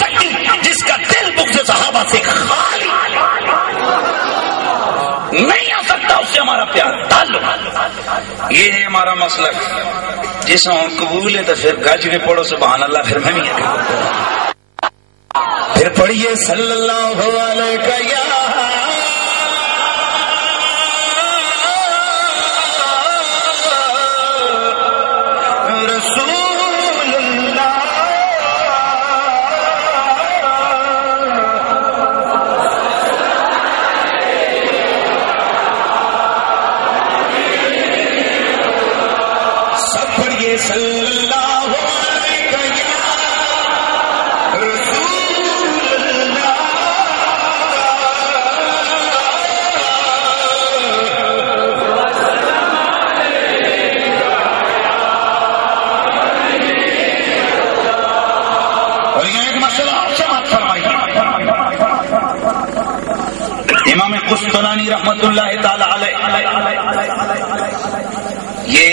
سکتی جس کا دل بغض صحابہ سے خالی نہیں آ سکتا، اس سے ہمارا پیار تعلق. یہ ہے ہمارا مسلک. جس ہم قبول ہے تو پھر گج میں پڑھو سبحان اللہ، پھر میں بھی پھر پڑھیے صلی اللہ علیہ قسطلانی رحمت اللہ تعالی علیہ. یہ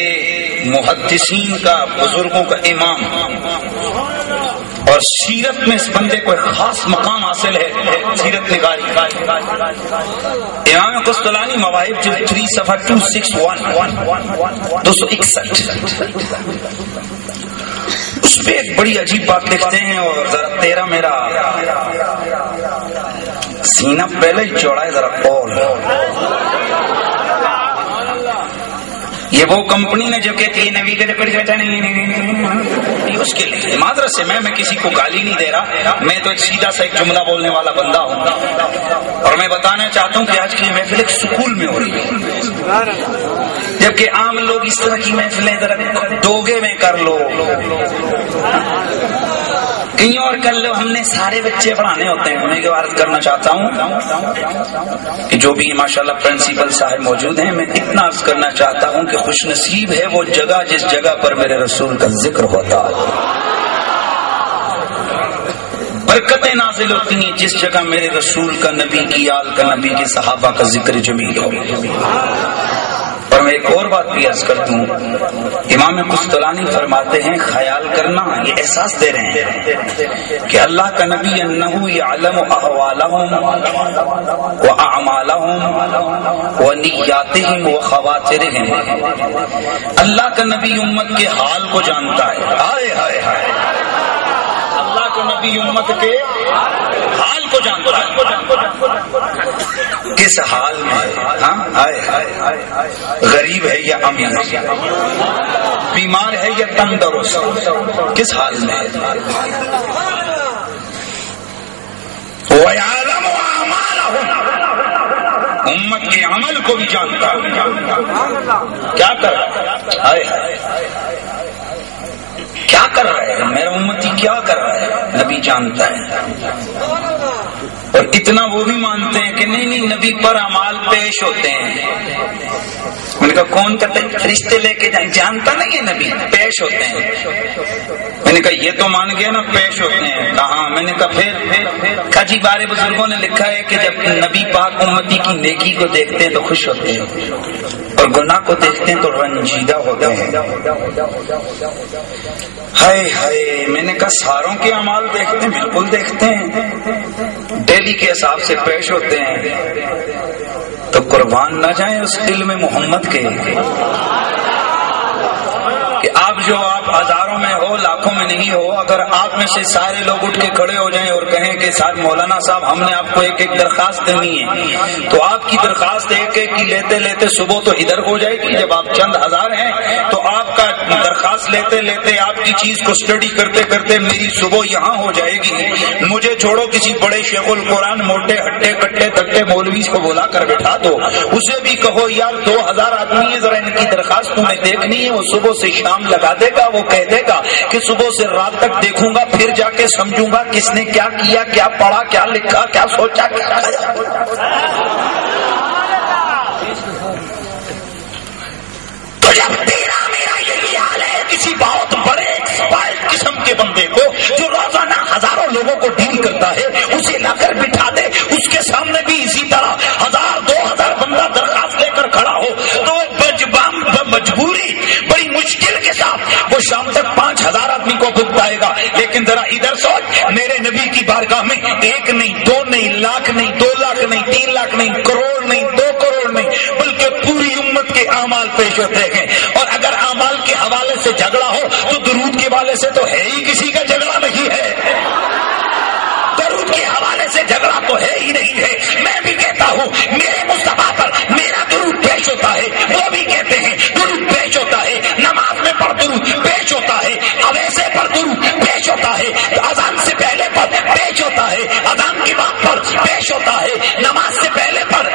محدثین کا، بزرگوں کا امام، اور سیرت میں اس بندے کو ایک خاص مقام حاصل ہے، سیرت نگاری. امام قسطلانی مواہب جلد 3 صفحہ 261 اس پہ ایک بڑی عجیب بات لکھتے ہیں. اور ذرا تیرا میرا سینہ پہلے ہی چوڑا ہے، ذرا قول. یہ وہ کمپنی نے جو کہتی ہے نبی کے نہیں اس کے لیے معذرت سے میں کسی کو گالی نہیں دے رہا. میں تو ایک سیدھا سا ایک جملہ بولنے والا بندہ ہوں، اور میں بتانا چاہتا ہوں کہ آج کی محفل ایک سکول میں ہو رہی ہے، جبکہ عام لوگ اس طرح کی محفلیں ذرا دوگے میں کر لو، کہیں اور کر لو. ہم نے سارے بچے پڑھانے ہوتے ہیں. میں یہ عرض کرنا چاہتا ہوں کہ جو بھی ماشاءاللہ پرنسپل صاحب موجود ہیں، میں اتنا عرض کرنا چاہتا ہوں کہ خوش نصیب ہے وہ جگہ جس جگہ پر میرے رسول کا ذکر ہوتا ہے. برکتیں نازل ہوتی ہیں جس جگہ میرے رسول کا، نبی کی آل کا، نبی کے صحابہ کا ذکر جمیل ہو. اور میں ایک اور بات بھی عرض کرتا ہوں. امام قسطلانی فرماتے ہیں خیال کرنا، یہ احساس دے رہے ہیں کہ اللہ کا نبی انہ یعلم احوالہم واعمالہم ونیاتہم وخواطرہم. اللہ کا نبی امت کے حال کو جانتا ہے. ہائے ہائے ہائے، اللہ کا نبی امت کے حال کو جانتا ہے. کس حال میں؟ ہاں، غریب ہے یا امیر، بیمار ہے یا تندرست، کس حال میں؟ وَيَعْلَمُ أَعْمَالَهُمْ، امت کے عمل کو بھی جانتا ہے. کیا کر رہا ہے؟ کیا کر رہا ہے میرا امتی، کیا کر رہا ہے؟ نبی جانتا ہے. اور اتنا وہ بھی مانتے ہیں کہ نہیں نبی پر اعمال پیش ہوتے ہیں. میں نے کہا کون کرتے ہیں؟ فرشتے لے کے جانتا نہیں ہے نبی، پیش ہوتے ہیں. میں نے کہا یہ تو مان گیا نا پیش ہوتے ہیں. کہاں؟ میں نے کہا پھر کجی بارے بزرگوں نے لکھا ہے کہ جب نبی پاک امتی کی نیکی کو دیکھتے ہیں تو خوش ہوتے ہیں، اور گناہ کو دیکھتے ہیں تو رنجیدہ ہوتے ہیں. ہائے ہائے، میں نے کہا ساروں کے اعمال دیکھتے ہیں؟ بالکل دیکھتے ہیں، ڈیلی کے حساب سے پیش ہوتے ہیں. تو قربان نہ جائیں اس علم محمد کے کہ آپ ہزاروں میں ہو، لاکھوں میں نہیں ہو. اگر آپ میں سے سارے لوگ اٹھ کے کھڑے ہو جائیں اور کہیں کہ ساتھ مولانا صاحب ہم نے آپ کو ایک ایک درخواست دینی ہے، تو آپ کی درخواست ایک ایک کی لیتے لیتے صبح تو ادھر ہو جائے گی. جب آپ چند ہزار ہیں تو آپ کا درخواست لیتے لیتے آپ کی چیز کو اسٹڈی کرتے کرتے میری صبح یہاں ہو جائے گی. مجھے چھوڑو، کسی بڑے شیخ القرآن موٹے ہٹے کٹے تٹے مولوی کو بلا کر بٹھا دو، اسے بھی کہو یار 2000 آدمی ہے، ذرا ان کی درخواست تمہیں دیکھنی ہے. وہ صبح سے شام لگا دے گا. وہ کہہ دے گا کہ صبح سے رات تک دیکھوں گا، پھر جا کے سمجھوں گا کس نے کیا کیا، کیا پڑھا، کیا لکھا، کیا سوچا، کیا کھایا. تو جب تیرا میرا یہی حال ہے کسی بہت بڑے ایکسپائر قسم کے بندے کو جو روزانہ ہزاروں لوگوں کو ڈیل کرتا ہے، اسے لا کر بٹھا دے، اس کے سامنے بھی اسی طرح 1000-2000 بندہ درخواست لے کر کھڑا ہو، تو مجبوری بڑی مشکل کے ساتھ وہ شام تک 5000 آدمی کو بھگتائے گا. لیکن ذرا ادھر سوچ، میرے نبی نبی کی بارگاہ میں 1 نہیں 2 نہیں لاکھ نہیں 2 لاکھ نہیں 3 لاکھ نہیں کروڑ نہیں 2 کروڑ نہیں بلکہ پوری امت کے اعمال پیش ہوتے ہیں. اور اگر اعمال کے حوالے سے جھگڑا ہو تو درود کے حوالے سے تو ہے ہی کسی کا جھگڑا نہیں ہے. درود کے حوالے سے جھگڑا تو ہے ہی نہیں ہے. میں بھی کہتا ہوں میرے مصطفیٰ پر میرا درود پیش ہوتا ہے, وہ بھی کہتے ہیں درود پیش ہوتا ہے. نماز میں پر درود پیش ہوتا ہے, اویسے پر درود پیش ہوتا ہے, اذان سے پہلے پر پیش ہوتا ہے, اذان کے بعد پر پیش ہوتا ہے, نماز سے پہلے پر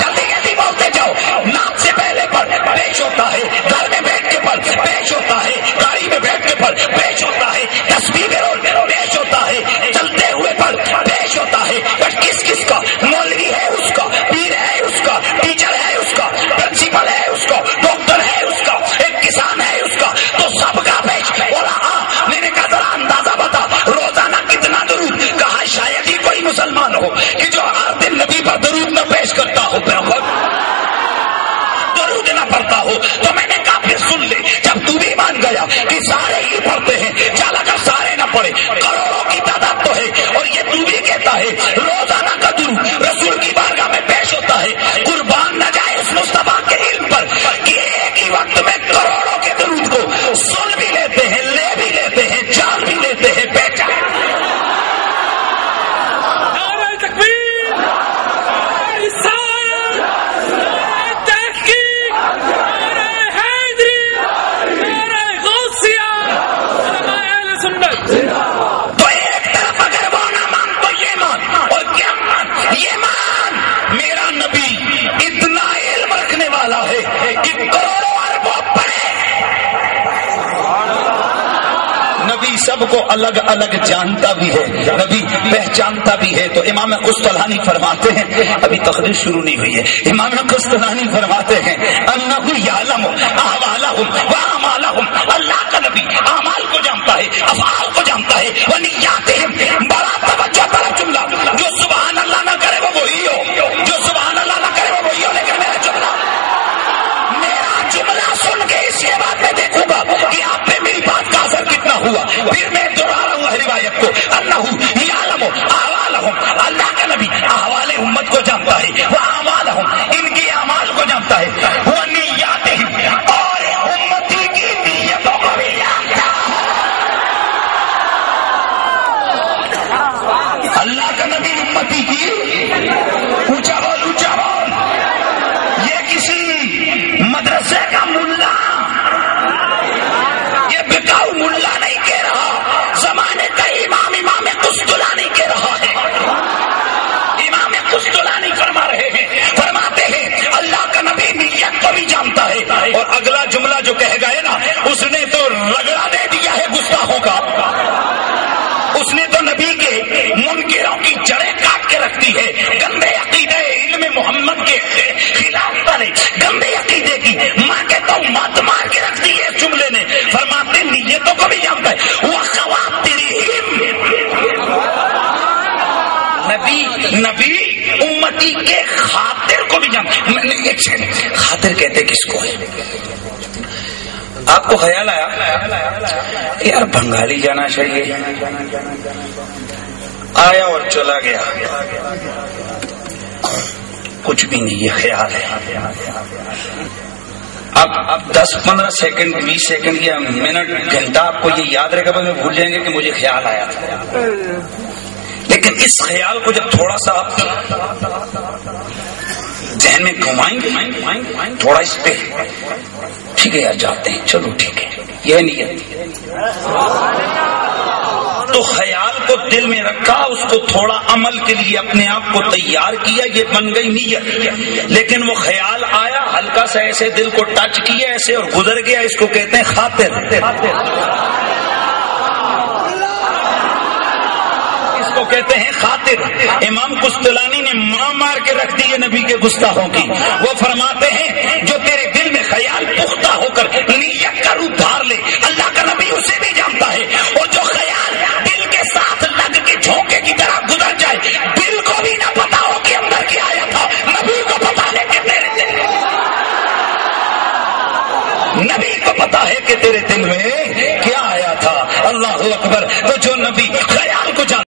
جلدی جلدی بولتے جاؤ, نام سے پہلے پر پیش ہوتا ہے, گھر میں بیٹھ کے پر پیش ہوتا ہے, گاڑی میں بیٹھ کے پر پیش ہوتا ہے, تسبیح میں پیش ہوتا ہے, چلتے ہوئے پر پیش ہوتا ہے. بٹ کس کس کا؟ مولوی ہے اس کا, پیر ہے اس کا, ٹیچر ہے اس کا, پرنسپل ہے اس کا, ڈاکٹر ہے اس کا, ایک کسان ہے اس کا, تو سب کا پیش. بولا ہاں, میں نے کہا ذرا اندازہ بتا روزانہ کتنا درود. کہا شاید ہی کوئی مسلمان ہو کہ جو ہر دن نبی پر درود نہ پیش کرتا ہو, درود نہ پڑھتا ہو. تو میں نے کہا پھر سن لے, جب تو بھی مان گیا کہ سارے ہی پڑھتے ہیں, چل اگر سارے نہ پڑھے کروڑوں کی تعداد تو ہے, اور یہ تو بھی کہتا ہے روزانہ کا درود رسول کی بارگاہ میں پیش ہوتا ہے, قربان نہ جائے اس مصطفیٰ کے علم پر کہ ایک ہی وقت میں کروڑوں کے درود کو سن بھی لیتے ہیں, لے بھی لیتے ہیں, جان بھی لیتے ہیں. بیٹا تو ایک طرف اگر وہ نہ مان تو یہ مان, اور کیا مان, یہ مان میرا نبی اتنا علم رکھنے والا ہے کہ کروڑوں اربوں پڑھے. نبی سب کو الگ الگ جانتا بھی ہے, نبی پہچانتا بھی ہے. تو امام قسطلانی فرماتے ہیں, ابھی تقریر شروع نہیں ہوئی ہے, امام قسطلانی فرماتے ہیں انہ یعلم احوالہم واعمالہم, اللہ کا نبی اعمال کو جانتا ہے, افعال کو جانتا ہے, ونیاتہم. بڑا توجہ طرف جملہ, جو سبحان اللہ نہ کرے وہ وہی ہو, جو سبحان اللہ نہ کرے وہ وہی ہو. لیکن میرا جملہ سن کے اس کے بعد میں دیکھوں گا کہ آپ پہ میری بات کا اثر کتنا ہوا. پھر میں دوہرا رہا ہوں روایت کو, انہ یعلم احوالہم, اللہ کا نبی احوال امت کو جانتا ہے, واعمالہم, ان کی اعمال کو جانتا ہے, ونیاتہم, اور امتی کی نیتوں کو بھی جانتا ہے. اللہ کا نبی امتی کی, اونچا بول اونچا بول, یہ کسی مدرسے کا ملا, یہ بکاؤ ملا نہیں کہہ رہا, زمانے کا امام قسطلانی کہہ رہا ہے. امام قسطلانی فرما رہے ہیں, فرماتے ہیں اللہ کا نبی نیت کو بھی جانتا ہے. اور اگلا جملہ جو کہہ گئے نا, اس نے تو رگڑا دے دیا ہے گستاخوں کا, اس نے تو نبی کے منکروں کی جڑیں کاٹ کے رکھ دی ہے. گندے عقیدے علم محمد کے خلاف والے گندے عقیدے کی ماں کے تو مات مار کے رکھ دی ہے اس جملے نے. فرماتے نیتوں کو بھی جانتا ہے, وہ خواترہم, نبی امتی کے خاطر کو بھی جانتا ہے. خاطر کہتے کس کو ہے؟ آپ کو خیال آیا یار بنگالی جانا چاہیے, آیا اور چلا گیا, کچھ بھی نہیں, یہ خیال ہے. اب 10-15 سیکنڈ 20 سیکنڈ یا منٹ گھنٹہ آپ کو یہ یاد رہے گا, میں بھول جائیں گے کہ مجھے خیال آیا تھا. لیکن اس خیال کو جب تھوڑا سا آپ ذہن میں گھمائیں گے, تھوڑا اس پہ ٹھیک ہے یار جاتے ہیں, چلو ٹھیک ہے, یہ نیت. تو خیال کو دل میں رکھا, اس کو تھوڑا عمل کے لیے اپنے آپ کو تیار کیا, یہ بن گئی نیت. لیکن وہ خیال آیا, ہلکا سا ایسے دل کو ٹچ کیا ایسے اور گزر گیا, اس کو کہتے ہیں خاطر. اس کو کہتے ہیں خاطر. امام قسطلانی نے ماں مار کے رکھ دی ہے نبی کے گستاخوں کی. وہ فرماتے ہیں جو تیرے دل میں خیال پختہ ہو کر نیت کا روپ دھار لے, اللہ کا نبی اسے بھی جانتا ہے,